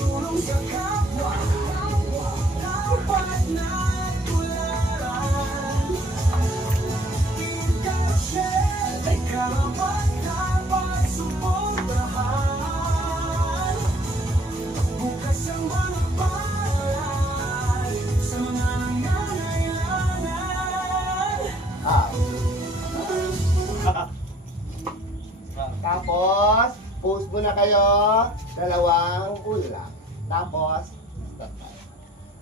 tulong sa kapwa, dapat na tularan. Intershare, may karapat-dapat suportahan. Bukas ang mga paral sa mga nangangailangan. Tapos, post muna kayo. Dalawang ulam. Tapos, start tayo.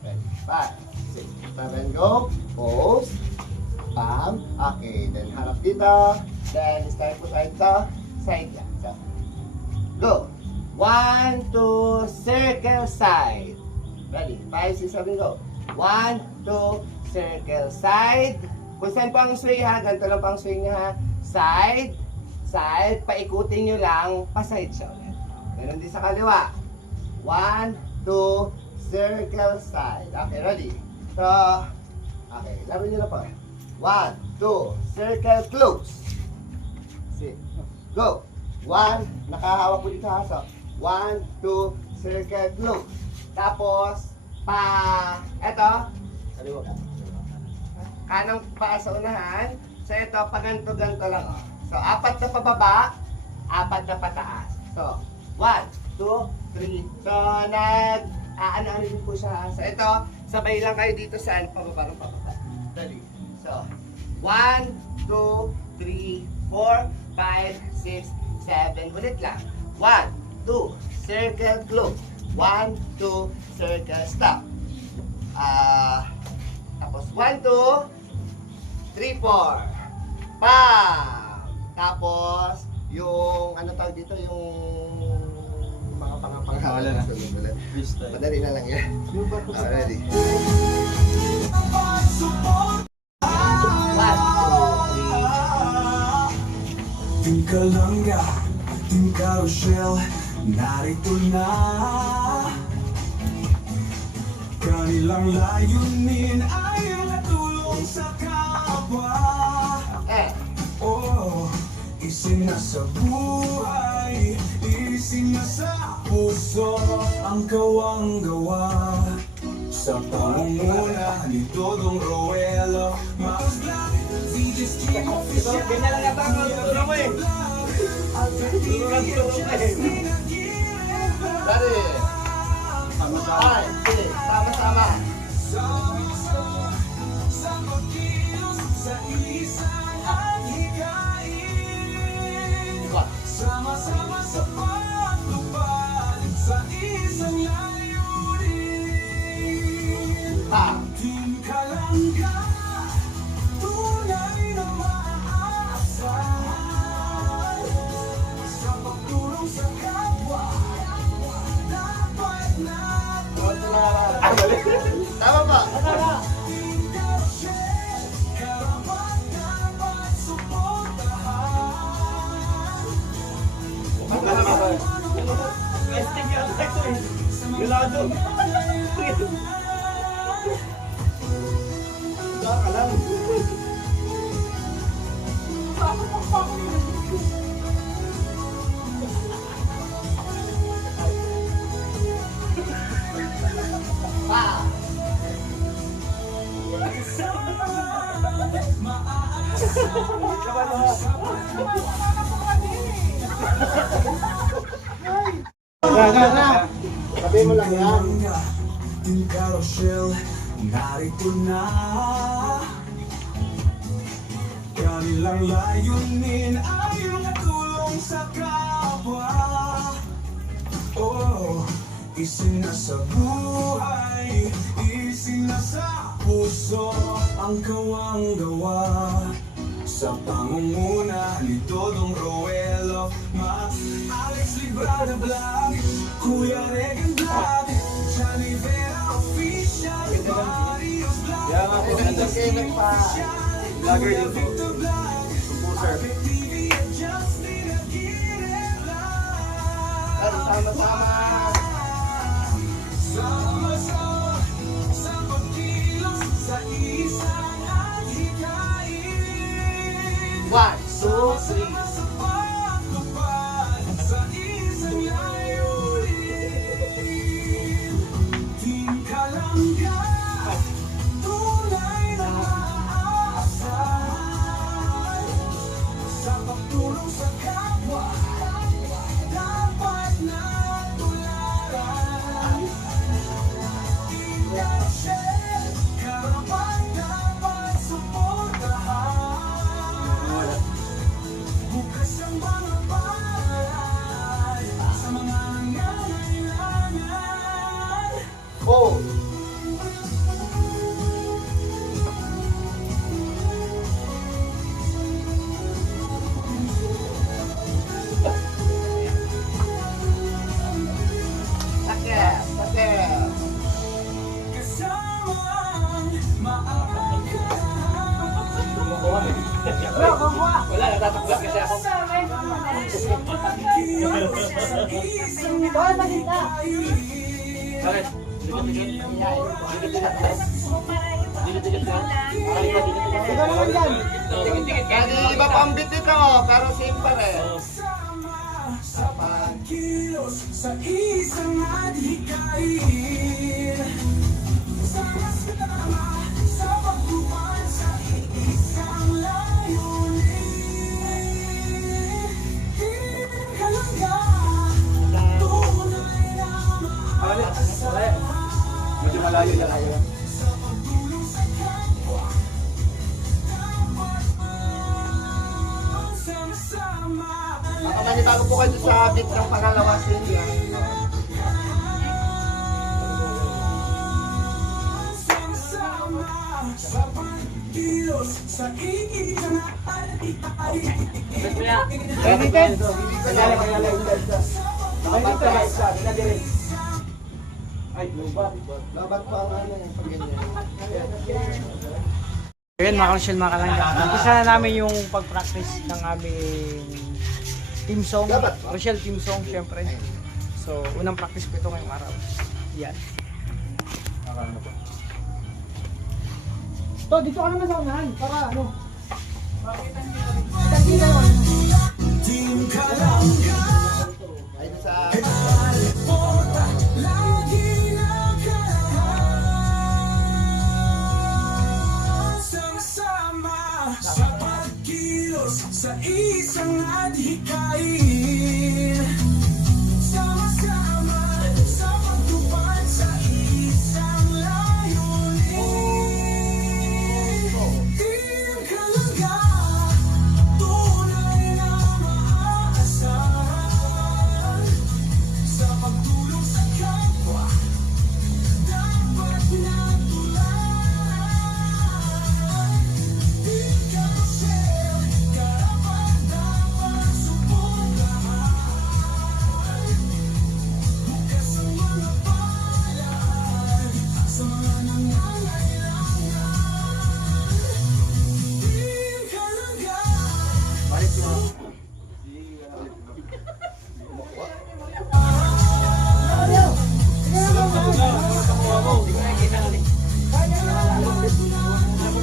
Ready? 5, 6, 7, go. Post. Bam. Okay, then harap dito. Then, start po tayo sa side lang. So, go. 1, 2, circle side. Ready? 5, 6, 7, go. 1, 2, circle side. Kung saan po ang swing ha, ganito lang po ang swing niya ha. Side, side, paikutin nyo lang, pa-side siya ulit. Meron din sa kaliwa. 1, 2, circle side. Okay, ready? So, okay, laro nyo na po. 1, 2, circle close. See, go. 1, nakahawak po dito ha. So, 1, 2, circle close. Tapos, eto, kaliwa ka. Kanang paa sa unahan. So, ito, paganto-ganto lang. Oh. So, 4 na pababa, 4 na pataas. So, 1, 2, 3. So, ano-ano din po siya. So, ito, sabay lang kayo dito saan, pababa ng pababa. Dali. So, 1, 2, 3, 4, 5, 6, 7. Ulit lang. 1, 2, circle close. 1, 2, circle stop. Tapos 1, 2, 3, 4. Pam! Tapos, yung, ano tawag dito, yung mga pangapangalan na sunod. Madali na lang yan. Ready? 1, 2, 3. Tingkalangga, Tingkarochelle, narito na. Kanilang layunin ay natulong sa kapwa. Oh, isinasa buhay, isinasa puso ang kawang-gawa. Sa pangunguna ni Dodong Roelo, Mas Black, VJ's Team Official. Ganyan lang yata ang tutulong mo eh. Tutulong mo eh. Ready? Sama-sama. Sama-sama. Sa pagkilos sa isang hikain. Sama-sama sa pagtupad sa isang layunin. Tingkalangga, tunay na maaasahan. Sa pagtulong sa kapwa, dapat na Tama ba? Intershare, karapat-dapat suportahan. Plastic yung ito eh. Gulado. Ka lang. Sabi mo lang yan. Tingkarochelle, narito na. Kanilang layunin ay natulong sa kapwa. Oh, isinasa buhay, isinasa puso ang kawang-gawa. Sa pangunguna ni Dodong Roelo, Alex Librada Vlog, Kuya Regan Vlog, Johnny Vera Official, Mario's Vlog, Vlogger din po. Composer. TV at Justin Aguirre Vlog. Sama-sama. Sama-sama sa pagkilos sa isang hikain. 1, 2, 3. Sa pagtupad sa isang layunin. Natataklat kasi ako. Bawal maganda. Bakit? Dikit-dikit ka? Dikit-dikit ka? Ikaw naman dyan. Dikit-dikit ka? Kaya iba pang beat ito, pero same pa rin. Sa pagkilos sa isang adhikain. Sama-sama sa pagtupad sa isang layunin. Halaga, tunay na maasahan. Medyo malayo yan. Sa pagtulong sa kapwa, dapat sama-sama. Baka manibago po kayo sa beat ng pangalawa sila. Sama-sama sa pagkilos sa isang adhikain. Ay, lubat. Dapat po ang ano yung pag-ganyan. Ayan mga kansel, mga kalangga. Umpisa na namin yung pag-practice ng aming team song. Rochelle team song, syempre. So, unang practice ko ito ngayong araw. Yan. To, dito ka naman sa unahan. Para ano? Kita yun. Team Kalangga, Ay, sa... porta, lagi nakalahan. Sama-sama sa pagkilos sa isang adhikain. Sama-sama sa pagtupad sa isang layunin. Team Kalangga, tunay na maaasahan. Sa pagtulong sa kapwa, dapat natularan. Ikaw siya, karapat-dapat suportahan. Bukas ang mga palad sa mga nangangailangan. Team Kalangga,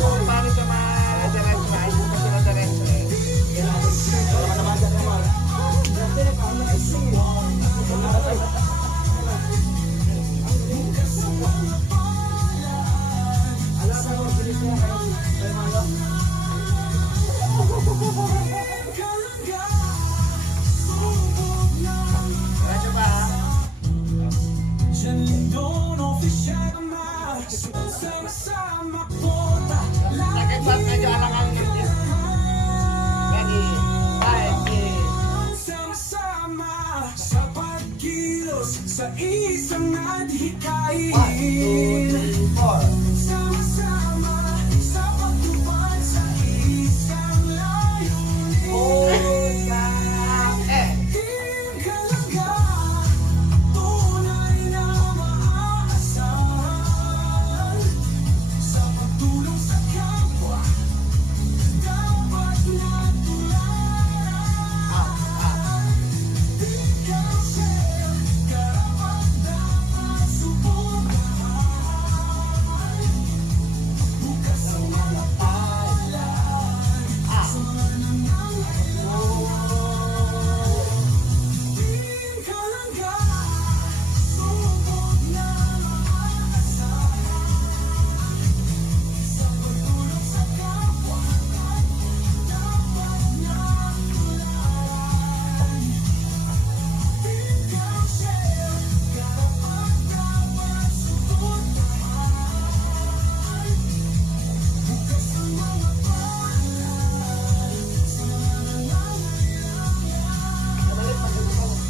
Paano sa mga diretso na? Ayun pa sila diretso eh. Kalangga, subok ng Diretso ba? Diyan Lindon, official mas sama-sama porta, lagi Nag-expat medyo alangan ng beat. Ready? 5, sama-sama sa pagkilos sa isang 1, 2, adhikain. 3, 4. Sama-sama sa pagtupad sa isang layunin. Team Kalangga, tunay na maaasahan. Sa pagtulong sa kapwa, dapat natularan. Ikaw siya, karapat-dapat suportahan. Bukas ang mga palad sa mga nangangailangan. Team Kalangga, subok na maaasahan. Sa pagtulong sa kapwa, dapat natularan. Ikaw siya, karapat-dapat suportahan. Bukas ang mga palad sa mga nangangailangan.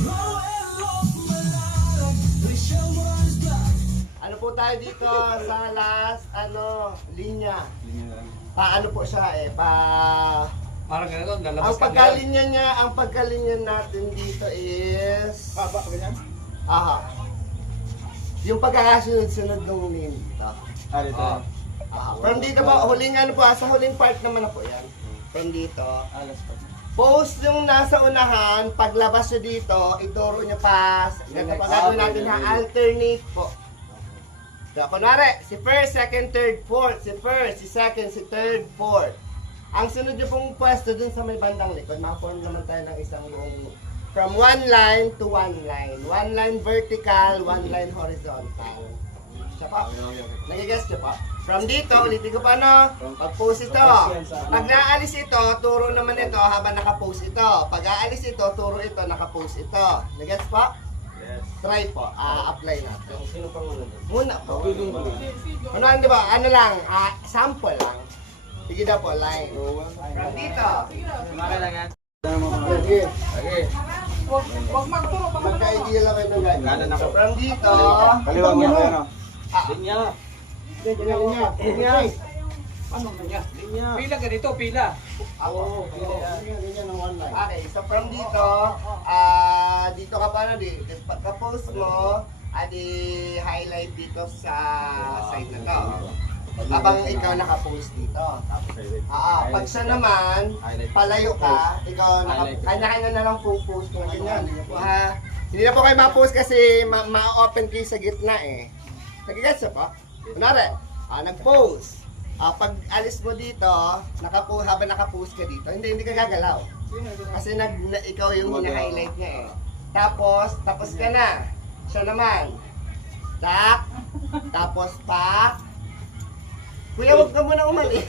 Noel of Malalag, Rachel was black. Ano po tayo dito sa last, linya. Paano po siya eh, Parang ganito, lalabas ang ka pagkalinya natin dito is... Haba, ganyan? Aha. Yung pagkakasunod-sunod ng name dito. Dito. Aha. From dito po, huling ano po, sa huling part naman na po yan. From dito. Alas pa. Post yung nasa unahan, paglabas nyo dito, ituro nyo pa. Ganito pa gagawin natin ha, alternate po. So, kunwari, si first, second, third, fourth. Si first, si second, si third, fourth. Ang sunod nyo pong pwesto dun sa may bandang likod, makaform naman tayo ng isang buong from one line to one line. One line vertical, one line horizontal. Siya pa. Nagigess nyo pa. From dito, ulitin ko pa no. Pag-post ito. Pag naalis ito, turo naman ito habang naka-post ito. Pag aalis ito, turo ito, naka-post ito. Nagigess pa? Try po. Apply natin. Sino pang ano? Muna po. Ano, di ba? Ano lang, sample lang. Sige na po, line. From dito. Sige. Huwag magturo. Magka-idea lang ito guys. So, from dito. Kaliwang niya, ano? Ah, Linya. Linya. Ano na niya? Pila ganito, pila. Ako. Okay, so from dito, dito ka pa na pagka-post mo, i-highlight dito sa side na to. Habang ikaw naka-post dito. Pag siya naman, palayo ka, ikaw kanya-kanya na lang po post mo ganyan. Hindi na po kayo ma-post kasi ma-open kayo sa gitna eh. Nagigets po? Kunwari, nag-post. Pag alis mo dito, habang naka-post ka dito, hindi ka gagalaw. Kasi ikaw yung hina-highlight niya eh. Tapos ka na. Siya naman. Tak. Tapos pak. Kuya, huwag ka muna umalis.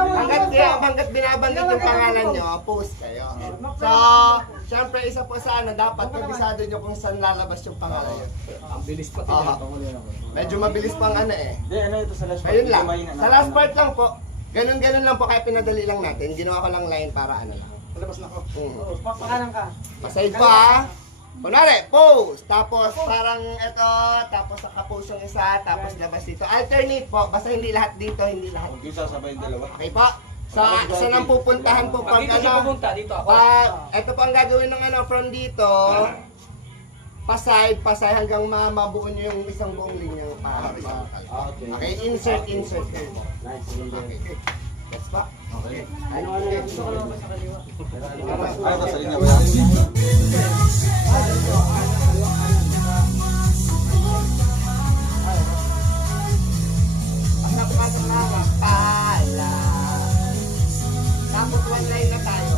Hanggat binabanggit yung pangalan nyo, post kayo. So, syempre isa po sa dapat kabisado nyo kung saan lalabas yung pangalan nyo. Ang bilis pa Medyo mabilis pang eh. Hindi, ano ito sa last part? Ayun lang. Sa last part lang po, ganun-ganun lang po kaya pinadali lang natin. Ginawa ko lang line para lang. Palabas na ako. Pakanan ka. Pasahid po Kunwari, post. Tapos parang ito, tapos naka-post yung isa, tapos labas dito. Alternate po, basta hindi lahat dito, hindi lahat. Huwag yung sasabay yung dalawa. Okay po? Saan ang pupuntahan po pag Dito siya pupunta, dito ako. ito po ang gagawin ng from dito, paside hanggang mabuo nyo yung isang buong linyang horizontal. Okay, insert kayo po. Okay. Yes pa? Okay. Gusto ko lang ba sa kaliwa? Ay, ito sa linya ba yan? Pag napapasok na ako, pala. Tapos one line na tayo.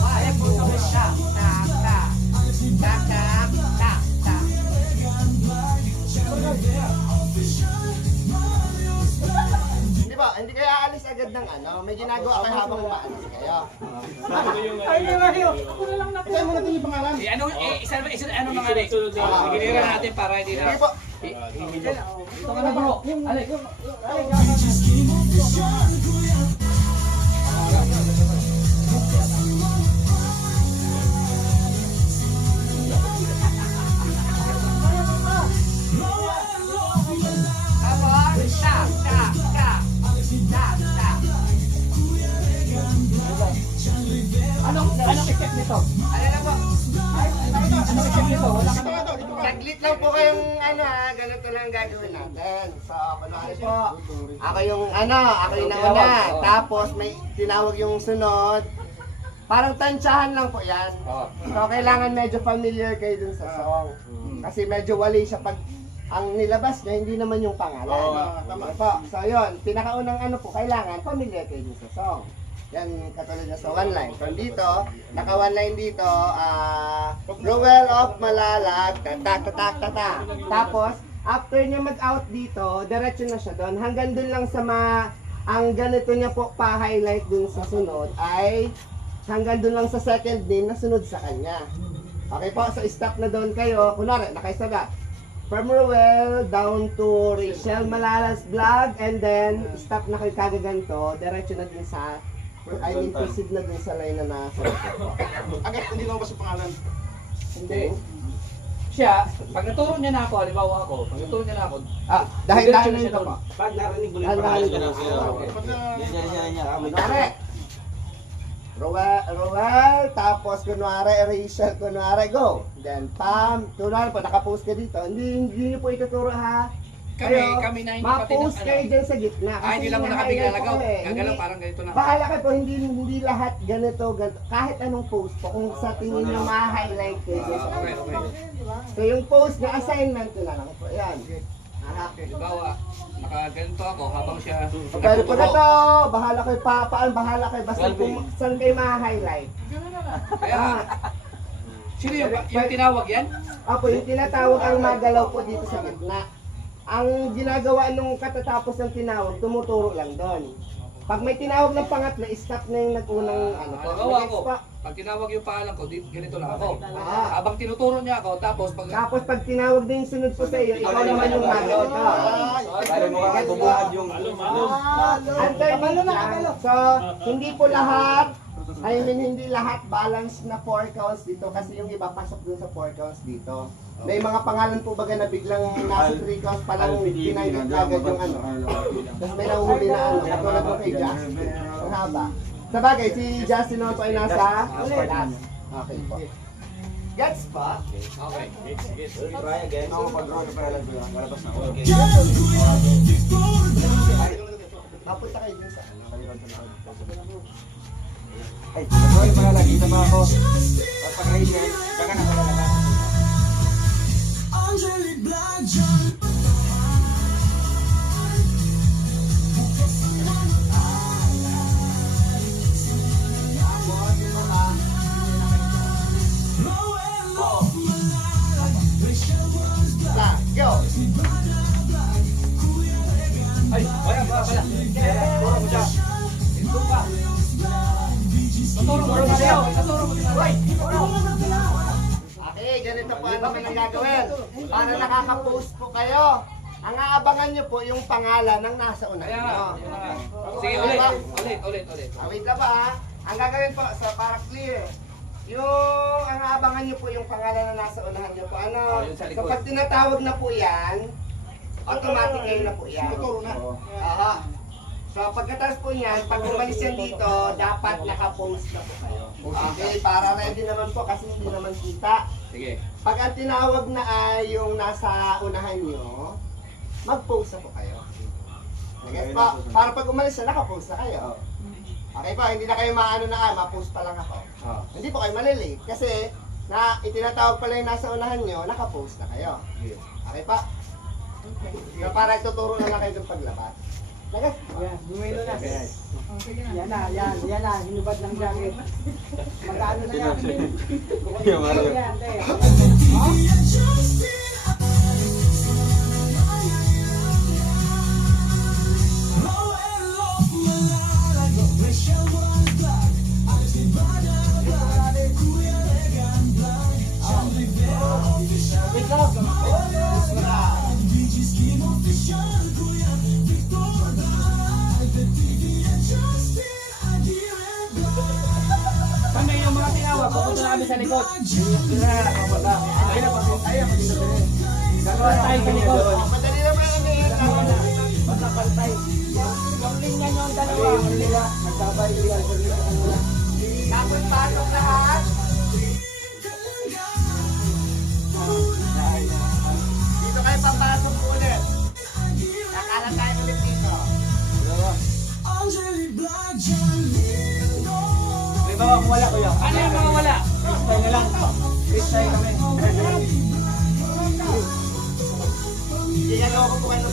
Ayan po sa siya. Tak, tak. Tak, tak, tak, tak. Hindi ba? Hindi kayo aalis agad ng may ginagawa kayo habang umaalis kayo. Ay, ako na lang Ito mo natin yung pangalan. Isa ano mga rin. Ginira natin para hindi Sige na. po. Ito ka na bro. Alay. Tapos, tak, tak, tak. Tak, tak. Anong effect nito? Ano na po? Anong effect nito? Wala ka na. Saglit lang po kayong ganito lang ang gagawin natin. So, kunwari po, ako yung nauna. Tapos may tinawag yung sunod. Parang tansyahan lang po yan. So, kailangan medyo familiar kayo dun sa song. Kasi medyo wali siya pag ang nilabas niya, hindi naman yung pangalan. Tama po. So, yun. Pinakaunang po, kailangan familiar kayo dun sa song. Yan, katulad na sa one line. From dito, naka one line dito, Rowell of Malalag, tatak. Tapos, after niya mag-out dito, diretso na siya doon. Hanggang doon lang sa ang ganito niya po pa-highlight dun sa sunod ay hanggang doon lang sa second name na sunod sa kanya. Okay po, so stop na doon kayo. Kunwari, nakaisada. From Rowell down to Rachel Malala's vlog and then stop na kayo kagaganto, diretso na din sa proceed na dun sa line na nasa Agad, hindi lang ba sa pangalan? Hindi. Siya, pag naturo niya na ako, halimbawa ako, pag naturo niya na ako, dahil diretso na na siya ito doon. po. Pag narinig mo Dahil narinig na mo. Linya. Kunwari, Rowell, tapos kunwari Rachel, kunwari go. Then Pam, kunwari po nakapost ka dito, hindi niyo po ituturo ha. kami na hindi pati ma-post ng kayo dyan sa gitna. hindi lang mo hina-highlight nakabigalagaw. ko eh. Gagalaw Hindi- parang ganito lang. Bahala kayo po, hindi lahat ganito. Kahit anong post po, kung sa tingin nyo ma-highlight kayo dyan sa Okay, okay. So yung post na assignment ko na lang po. Yan. Aha. Halimbawa, nakaganito ako habang siya Pero pag ito, bahala kayo papaan, bahala kayo. Basta kung saan kayo ma-highlight. Kaya, sino yung tinawag yan? Apo, yung tinatawag ang magalaw po dito sa gitna. Ang ginagawa nung katatapos ng tinawag, tumuturo lang doon. Pag may tinawag ng pangatlo, stop na yung nag-unang ano po. Halimbawa ako, Next pa. pag tinawag yung pangalan ko, ganito lang ako. Ah. Habang tinuturo niya ako, tapos pag... Tapos pag tinawag na yung sunod po sa iyo, ikaw naman yung magalaw ko. Dahil mo ka bumuhad yung Alternate lang. So, hindi po lahat, hindi lahat balance na 4 counts dito kasi yung iba pasok dun sa 4 counts dito. May mga pangalan po baga na biglang nasa 3 counts pa lang pinayot agad yung ano. Tapos may nahuhuli na ano, katulad mo kay Justin. Ang haba. Sa bagay, si Justin naman po ay nasa last. Okay po. Gets pa? Okay. try again. Ako pag-roll na pala ko yan. Malabas na ako. Okay. Mapunta kayo dun sa ano. Ay, pag-roll pala lagi. Kita pa ako. Pag-raise yan. Baka na pala labas. Angelic Black John. Go! Ay, wala pala. Turo mo siya. Ito pa. Tuturo mo rin siya. Tuturo mo siya. Ay, Okay, ganito po ang namin ang gagawin. Para nakaka-post po kayo. Ang aabangan nyo po yung pangalan ng nasa una Kaya nga. nyo. Sige, ulit. Wait lang ba ha? Ang gagawin po, para clear, yung ang aabangan nyo po yung pangalan na nasa unahan nyo po. Ano? Yun sa So likod. pag tinatawag na po yan, automatic kayo na po yan. Aha. So pagkatapos po niyan, pag umalis yan dito, dapat naka-post na po kayo. Okay, para ready naman po kasi hindi naman kita. Sige. Pag ang tinawag na ay yung nasa unahan nyo, mag-post na po kayo. Okay, para pag umalis na, naka-post na kayo. Okay po, hindi na kayo maano na ma-post pa lang ako. Hindi po kayo malilate kasi na itinatawag pala yung nasa unahan nyo, naka-post na kayo. Okay pa? So, para ituturo na lang kayo ng paglabas. Lagas? Yan, bumilo na. Yan na, hinubad ng jacket. Magkano na yan? Yan, te. Kami yung mga tinawag, pupunta namin sa likod. Gagawa tayo sa likod. Madali naman ang Yung linya nyo ang dalawa. Tapos pasok lahat. Dito kayo papasok ulit. Nakalang tayo ulit dito. Angelic Black John. Halimbawa kung wala ko yan. Ano yung mga wala? Freestyle na lang. Freestyle kami. Ginagawa ko po ano.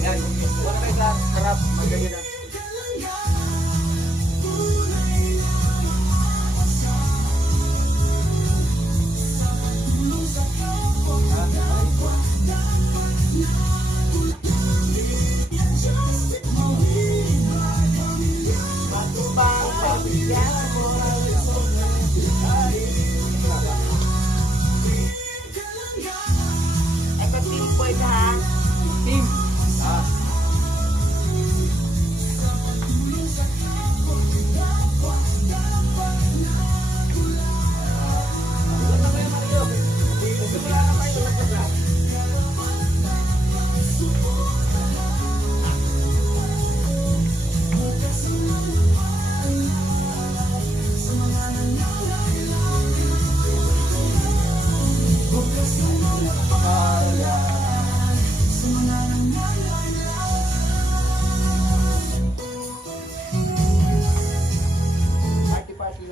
Yan. Wala kayo sa harap. Magganyan na. Batubang pabigyan mo.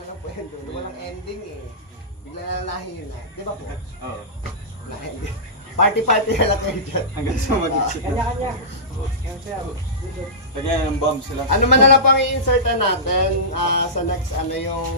lang ang kwento. Walang ending eh. Bigla na lahin na. Di ba po? Oo. Wala ending. Party-party na lang kayo dyan. Hanggang sa mag-exit. Kanya-kanya. Yan siya. Lagyan ng bomb sila. Ano man na lang pang i-insertan natin sa next ano yung